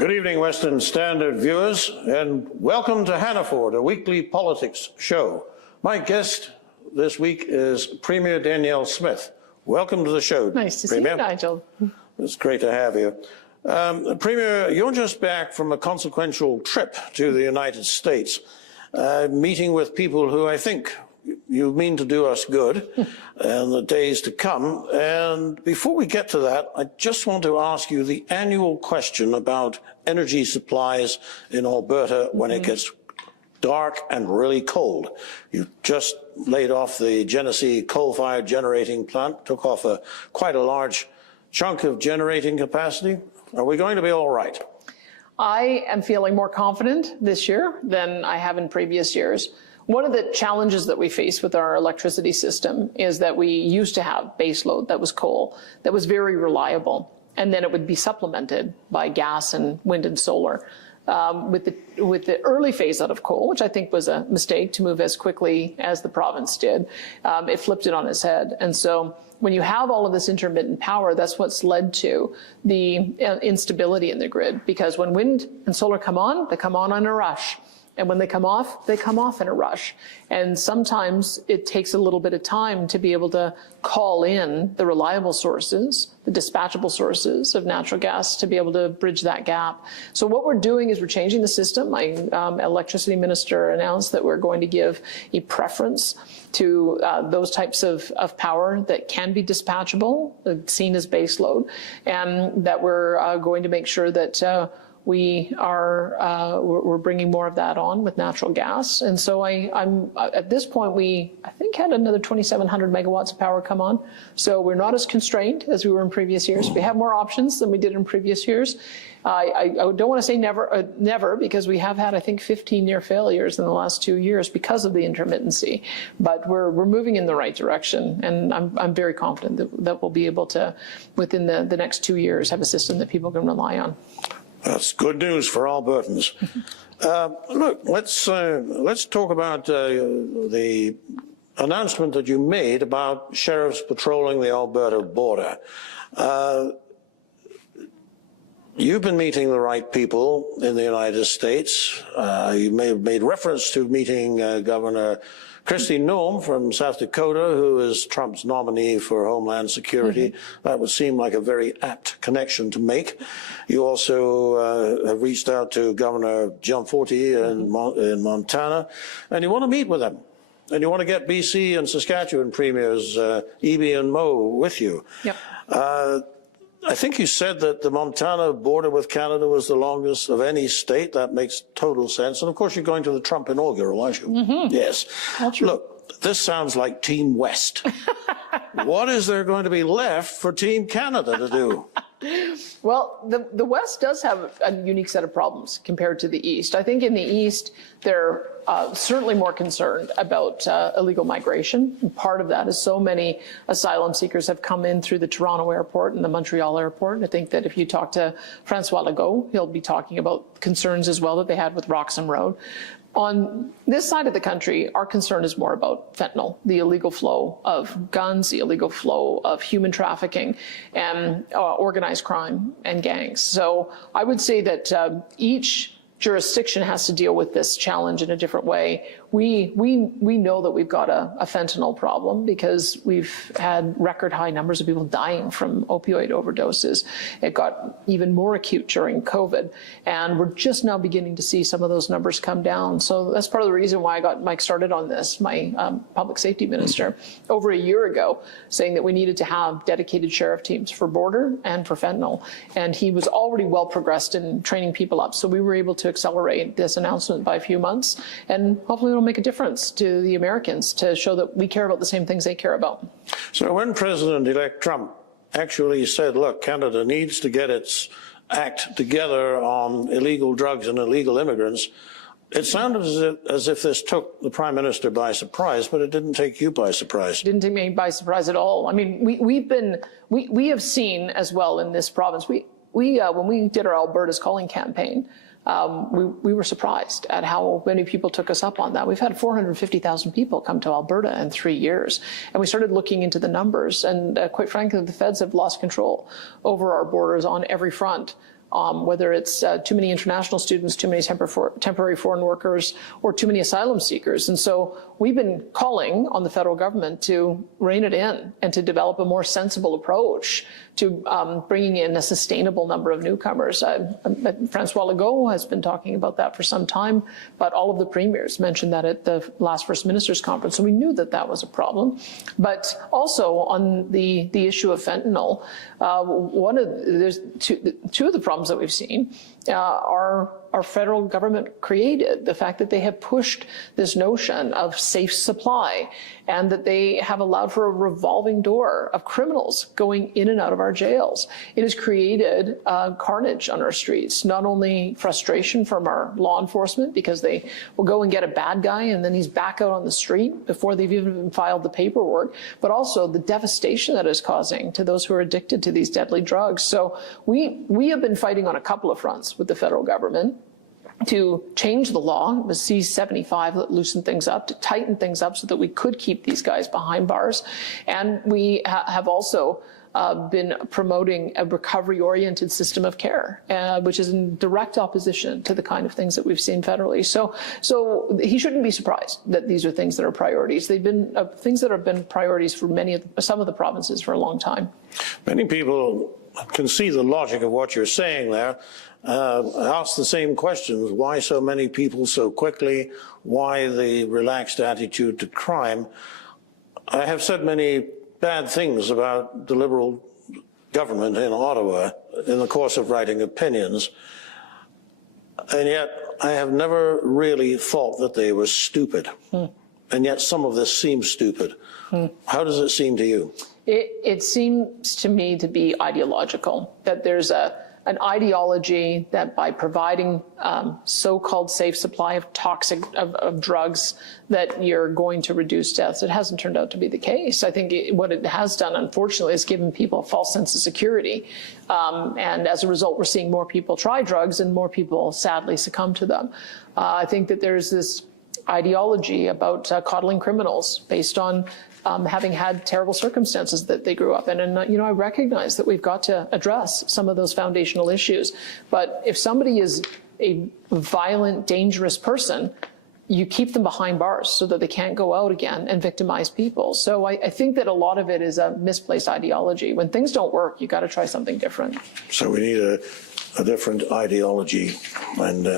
Good evening, Western Standard viewers, and welcome to Hannaford, a weekly politics show. My guest this week is Premier Danielle Smith. Welcome to the show, Nice to see you, Nigel. It's great to have you. Premier, you're just back from a consequential trip to the United States, meeting with people who I think you mean to do us good in the days to come. And before we get to that, I just want to ask you the annual question about energy supplies in Alberta when it gets dark and really cold. You just laid off the Genesee coal-fired generating plant, took off quite a large chunk of generating capacity. Are we going to be all right? I am feeling more confident this year than I have in previous years. One of the challenges that we face with our electricity system is that we used to have baseload that was coal, that was very reliable, and then it would be supplemented by gas and wind and solar. With the early phase out of coal, which I think was a mistake to move as quickly as the province did, it flipped it on its head. And so when you have all of this intermittent power, that's what's led to the instability in the grid, because when wind and solar come on, they come on a rush. And when they come off in a rush. And sometimes it takes a little bit of time to be able to call in the reliable sources, the dispatchable sources of natural gas to be able to bridge that gap. So what we're doing is we're changing the system. My electricity minister announced that we're going to give a preference to those types of power that can be dispatchable, seen as baseload, and that we're going to make sure that we're bringing more of that on with natural gas. And so I'm at this point, I think had another 2,700 megawatts of power come on. So we're not as constrained as we were in previous years. We have more options than we did in previous years. I don't want to say never, because we have had, I think, 15 near failures in the last 2 years because of the intermittency. But we're moving in the right direction, and I'm very confident that we'll be able to, within the next 2 years, have a system that people can rely on. That's good news for Albertans. Look, let's talk about the announcement that you made about sheriffs patrolling the Alberta border. You've been meeting the right people in the United States. You may have made reference to meeting Governor Kristi Noem from South Dakota, who is Trump's nominee for Homeland Security. That would seem like a very apt connection to make. You also have reached out to Governor Gianforte in Montana, and you want to meet with them. And you want to get BC and Saskatchewan premiers, Eby and Moe, with you. Yep. I think you said that the Montana border with Canada was the longest of any state. That makes total sense. And of course, you're going to the Trump inaugural, aren't you? Yes. Look, this sounds like Team West. What is there going to be left for Team Canada to do? Well, the West does have a unique set of problems compared to the East. I think in the East, they're certainly more concerned about illegal migration. And part of that is so many asylum seekers have come in through the Toronto airport and the Montreal airport. I think that if you talk to Francois Legault, he'll be talking about concerns as well that they had with Roxham Road. On this side of the country, our concern is more about fentanyl, the illegal flow of guns, the illegal flow of human trafficking, and organized crime and gangs. So I would say that each jurisdiction has to deal with this challenge in a different way. We know that we've got a fentanyl problem because we've had record high numbers of people dying from opioid overdoses. It got even more acute during COVID, and we're just now beginning to see some of those numbers come down. So that's part of the reason why I got Mike started on this, my public safety minister, over a year ago, saying that we needed to have dedicated sheriff teams for border and for fentanyl. And he was already well progressed in training people up. So we were able to accelerate this announcement by a few months, and hopefully it'll make a difference to the Americans to show that we care about the same things they care about. So when President-elect Trump actually said, look, Canada needs to get its act together on illegal drugs and illegal immigrants, it sounded as if this took the Prime Minister by surprise, but it didn't take you by surprise. It didn't take me by surprise at all. I mean, we have seen as well in this province, when we did our Alberta's Calling campaign, we were surprised at how many people took us up on that. We've had 450,000 people come to Alberta in 3 years, and we started looking into the numbers, and quite frankly, the feds have lost control over our borders on every front. Whether it's too many international students, too many temporary foreign workers, or too many asylum seekers. And so we've been calling on the federal government to rein it in and to develop a more sensible approach to bringing in a sustainable number of newcomers. Francois Legault has been talking about that for some time, but all of the premiers mentioned that at the last First Ministers Conference, so we knew that that was a problem. But also on the issue of fentanyl, there's two of the problems that we've seen are our federal government created. The fact that they have pushed this notion of safe supply and that they have allowed for a revolving door of criminals going in and out of our jails. It has created carnage on our streets, not only frustration from our law enforcement because they will go and get a bad guy and then he's back out on the street before they've even filed the paperwork, but also the devastation that is causing to those who are addicted to these deadly drugs. So we have been fighting on a couple of fronts with the federal government to change the law, the C-75 that loosened things up, to tighten things up so that we could keep these guys behind bars. And we have also been promoting a recovery-oriented system of care, which is in direct opposition to the kind of things that we've seen federally. So he shouldn't be surprised that these are things that are priorities. They've been things that have been priorities for some of the provinces for a long time. Many people can see the logic of what you're saying there. Ask the same questions. Why so many people so quickly? Why the relaxed attitude to crime? I have said many bad things about the Liberal government in Ottawa in the course of writing opinions, and yet I have never really thought that they were stupid. And yet some of this seems stupid. How does it seem to you? It seems to me to be ideological, that there's an ideology that by providing so-called safe supply of toxic of drugs that you're going to reduce deaths. It hasn't turned out to be the case. I think what it has done, unfortunately, is given people a false sense of security. And as a result, we're seeing more people try drugs and more people sadly succumb to them. I think that there's this ideology about coddling criminals based on having had terrible circumstances that they grew up in. And, you know, I recognize that we've got to address some of those foundational issues. But if somebody is a violent, dangerous person, you keep them behind bars so that they can't go out again and victimize people. So I think that a lot of it is a misplaced ideology. When things don't work, you got to try something different. So we need a different ideology. And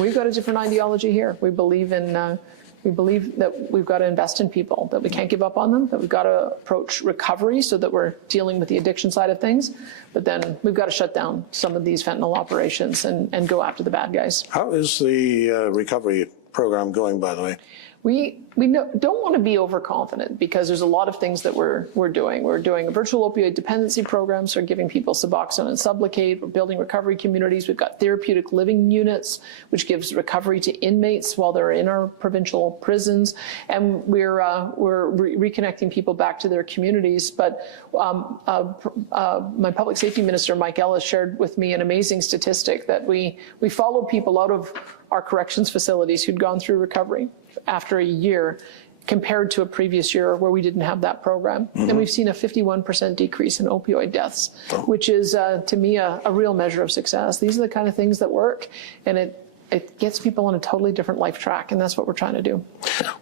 we've got a different ideology here. We believe in we believe that we've got to invest in people, that we can't give up on them, that we've got to approach recovery so that we're dealing with the addiction side of things. But then we've got to shut down some of these fentanyl operations and go after the bad guys. How is the recovery program going, by the way? We don't want to be overconfident because there's a lot of things that we're doing. We're doing a virtual opioid dependency program, so we're giving people Suboxone and Sublocade. We're building recovery communities. We've got therapeutic living units, which gives recovery to inmates while they're in our provincial prisons. And we're reconnecting people back to their communities. But my public safety minister, Mike Ellis, shared with me an amazing statistic that we followed people out of our corrections facilities who'd gone through recovery after a year compared to a previous year where we didn't have that program. And we've seen a 51% decrease in opioid deaths, which is, to me, a real measure of success. These are the kind of things that work, and it gets people on a totally different life track, and that's what we're trying to do.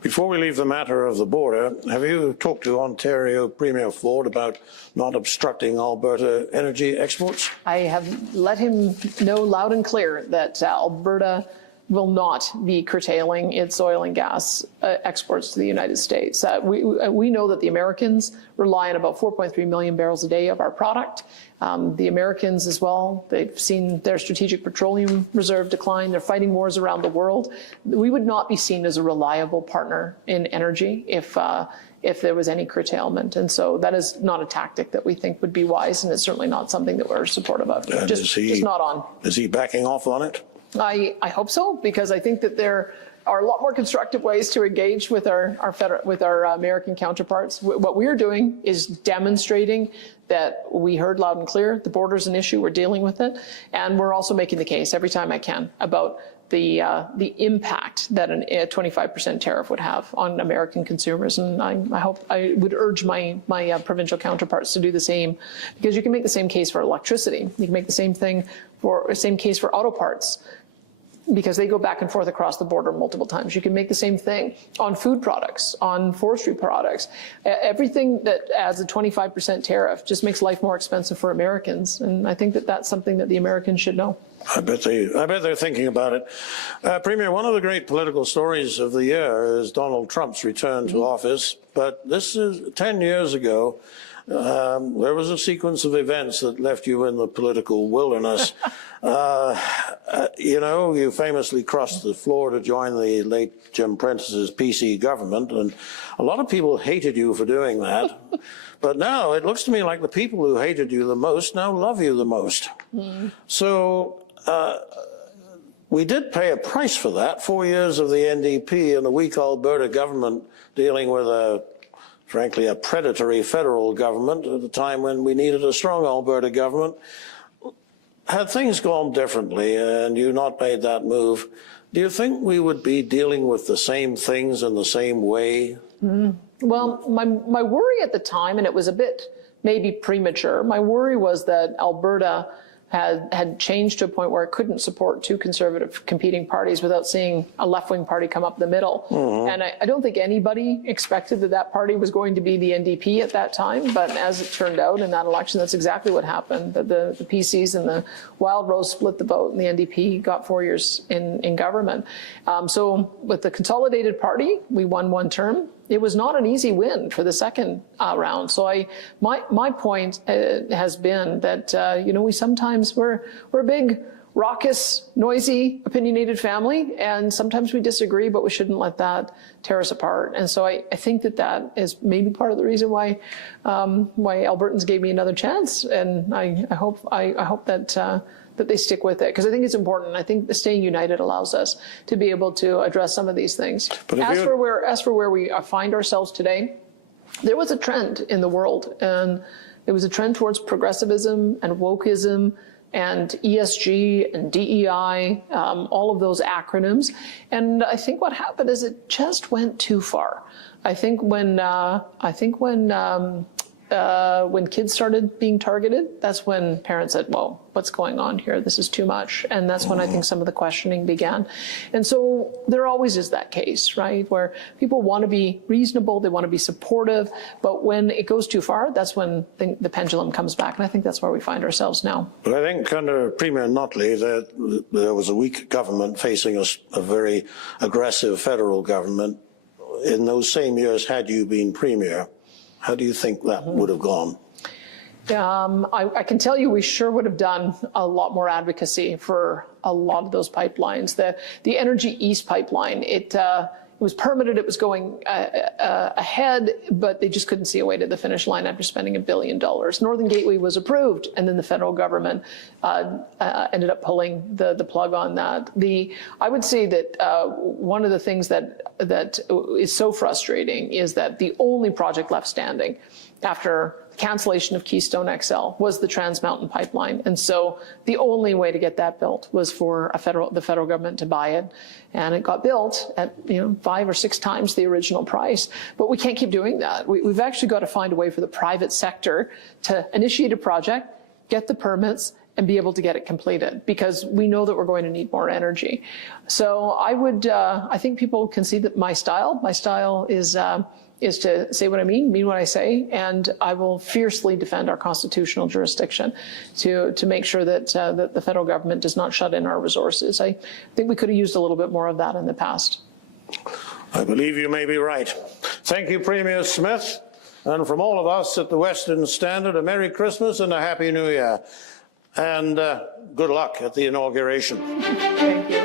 Before we leave the matter of the border, have you talked to Ontario Premier Ford about not obstructing Alberta energy exports? I have let him know loud and clear that Alberta will not be curtailing its oil and gas exports to the United States. We know that the Americans rely on about 4.3 million barrels a day of our product. The Americans as well, they've seen their strategic petroleum reserve decline. They're fighting wars around the world. We would not be seen as a reliable partner in energy if there was any curtailment. And so that is not a tactic that we think would be wise, and it's certainly not something that we're supportive of. Just not on. Is he backing off on it? I hope so, because I think that are a lot more constructive ways to engage with our American counterparts. What we're doing is demonstrating that we heard loud and clear the border's an issue, we're dealing with it, and we're also making the case every time I can about the impact that a 25% tariff would have on American consumers. And I would urge my provincial counterparts to do the same, because you can make the same case for electricity. You can make the same case for auto parts, because they go back and forth across the border multiple times. You can make the same thing on food products, on forestry products. Everything that adds a 25% tariff just makes life more expensive for Americans. And I think that that's something that the Americans should know. I bet they're thinking about it. Premier, one of the great political stories of the year is Donald Trump's return to office. But this is 10 years ago. There was a sequence of events that left you in the political wilderness. You know, you famously crossed the floor to join the late Jim Prentice's PC government, and a lot of people hated you for doing that. But now it looks to me like the people who hated you the most now love you the most. So we did pay a price for that, 4 years of the NDP and a weak Alberta government dealing with frankly, a predatory federal government at a time when we needed a strong Alberta government. Had things gone differently and you not made that move, do you think we would be dealing with the same things in the same way? Well, my worry at the time, and it was a bit maybe premature, my worry was that Alberta had changed to a point where it couldn't support two conservative competing parties without seeing a left-wing party come up the middle. And I don't think anybody expected that party was going to be the NDP at that time. But as it turned out in that election, that's exactly what happened. The PCs and the Wild Rose split the vote, and the NDP got 4 years in government. So with the consolidated party, we won one term. It was not an easy win for the second round. So my point has been that we sometimes we're a big, raucous, noisy, opinionated family, and sometimes we disagree, but we shouldn't let that tear us apart. And so I think that is maybe part of the reason why Albertans gave me another chance, and I hope that they stick with it, because I think it's important. I think staying united allows us to be able to address some of these things. But as for where we find ourselves today, there was a trend in the world, and it was a trend towards progressivism and wokeism and ESG and DEI, all of those acronyms. And I think what happened is it just went too far. I think when kids started being targeted, that's when parents said, "Whoa, what's going on here? This is too much." And that's when I think some of the questioning began. And so there always is that case, right, where people want to be reasonable, they want to be supportive, but when it goes too far, that's when the pendulum comes back. And I think that's where we find ourselves now. But I think under Premier Notley, there was a weak government facing a very aggressive federal government. In those same years, had you been Premier, how do you think that would have gone? I can tell you we sure would have done a lot more advocacy for a lot of those pipelines. The Energy East pipeline, it was permitted, it was going ahead, but they just couldn't see a way to the finish line after spending $1 billion. Northern Gateway was approved, and then the federal government ended up pulling the plug on that. I would say that one of the things that is so frustrating is that the only project left standing after cancellation of Keystone XL was the Trans Mountain Pipeline. And so the only way to get that built was for the federal government to buy it. And it got built at 5 or 6 times the original price. But we can't keep doing that. We've actually got to find a way for the private sector to initiate a project, get the permits, and be able to get it completed, because we know that we're going to need more energy. So I think people can see that my style is to say what I mean what I say, and I will fiercely defend our constitutional jurisdiction to make sure that the federal government does not shut in our resources. I think we could have used a little bit more of that in the past. I believe you may be right. Thank you, Premier Smith. And from all of us at the Western Standard, a Merry Christmas and a Happy New Year. And good luck at the inauguration. Thank you.